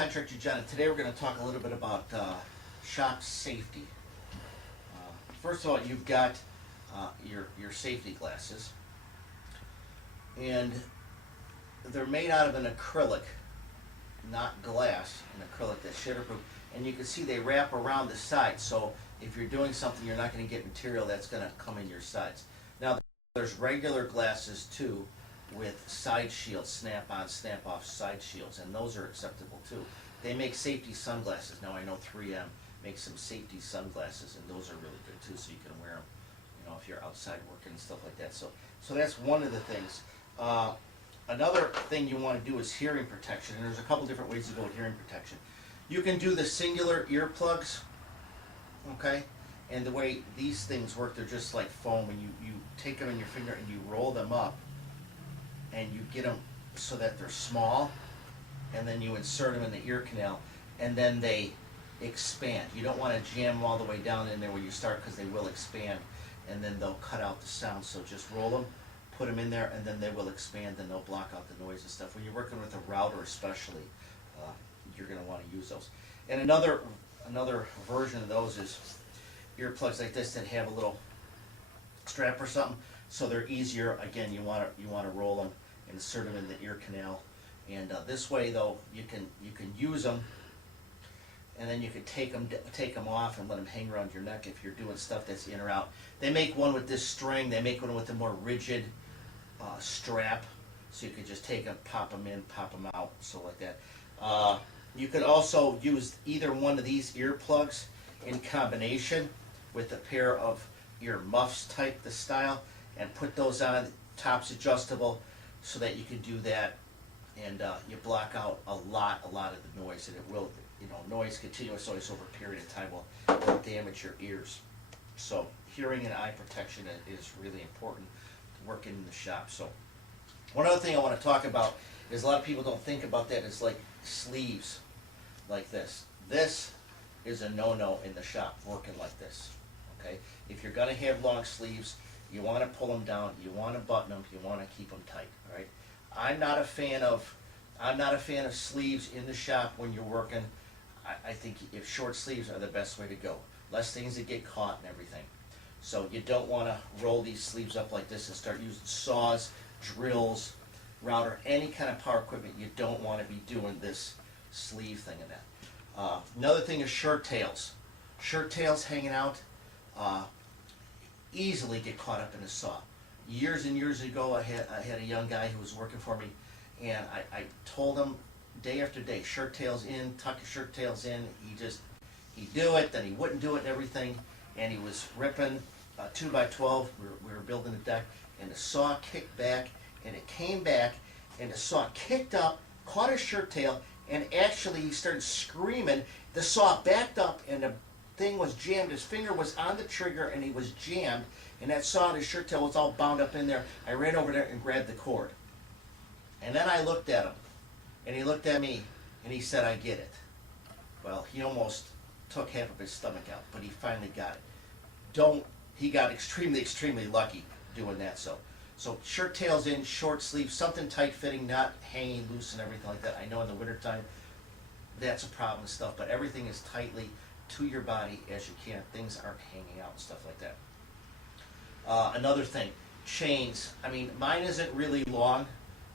Contractor John, and today we're going to talk a little bit about shop safety. First of all, you've got your safety glasses, and they're made out of an acrylic, not glass, an acrylic that's shatterproof. And you can see they wrap around the sides, so if you're doing something, you're not going to get material that's going to come in your sides. Now, there's regular glasses too, with side shields, snap-on, snap-off side shields, and those are acceptable too. They make safety sunglasses. Now I know 3M makes some safety sunglasses, and those are really good too, so you can wear them, you know, if you're outside working and stuff like that. So that's one of the things. Another thing you want to do is hearing protection, and there's a couple different ways to go with hearing protection. You can do the singular earplugs, okay? And the way these things work, they're just like foam, and you take them in your finger and you roll them up, and you get them so that they're small, and then you insert them in the ear canal, and then they expand. You don't want to jam them all the way down in there when you start, because they will expand, and then they'll cut out the sound. So just roll them, put them in there, and then they will expand, and they'll block out the noise and stuff. When you're working with a router especially, you're going to want to use those. And another version of those is earplugs like this that have a little strap or something, so they're easier. Again, you want to roll them and insert them in the ear canal, and this way though you can use them, and then you can take them off and let them hang around your neck if you're doing stuff that's in or out. They make one with this string. They make one with a more rigid strap, so you could just take them, pop them in, pop them out, so like that. You could also use either one of these earplugs in combination with a pair of ear muffs type, the style, and put those on. Top's adjustable, so that you can do that, and you block out a lot of the noise, and it will, noise, continuous noise over a period of time will damage your ears. So hearing and eye protection is really important working in the shop. So one other thing I want to talk about is a lot of people don't think about that, is like sleeves like this. This is a no-no in the shop, working like this. Okay, if you're going to have long sleeves, you want to pull them down, you want to button them, you want to keep them tight. All right, I'm not a fan of sleeves in the shop when you're working. I think if short sleeves are the best way to go, less things that get caught and everything. So you don't want to roll these sleeves up like this and start using saws, drills, router, any kind of power equipment. You don't want to be doing this sleeve thing in that. Another thing is shirt tails. Shirt tails hanging out easily get caught up in a saw. Years and years ago, I had a young guy who was working for me, and I told him day after day, shirt tails in, tuck your shirt tails in. He'd do it, then he wouldn't do it and everything, and he was ripping 2x12. We were building a deck, and the saw kicked back, and it came back, and the saw kicked up, caught his shirt tail, and actually he started screaming. The saw backed up, and the thing was jammed. His finger was on the trigger, and he was jammed, and that saw, his shirt tail was all bound up in there. I ran over there and grabbed the cord. And then I looked at him, and he looked at me, and he said, "I get it." Well, he almost took half of his stomach out, but he finally got it. He got extremely lucky doing that. So shirt tails in, short sleeves, something tight fitting, not hanging loose and everything like that. I know in the wintertime that's a problem and stuff, but everything is tightly to your body as you can. Things aren't hanging out and stuff like that. Another thing, chains. I mean, mine isn't really long,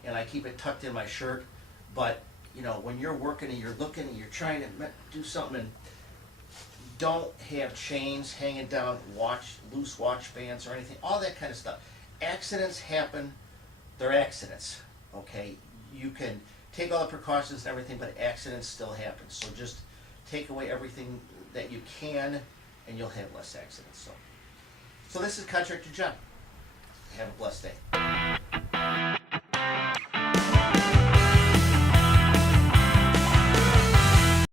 and I keep it tucked in my shirt, but when you're working and you're looking and you're trying to do something, and don't have chains hanging down, loose watch bands or anything, all that kind of stuff. Accidents happen, they're accidents, okay? You can take all the precautions and everything, but accidents still happen. So just take away everything that you can, and you'll have less accidents. So this is Contractor John. Have a blessed day.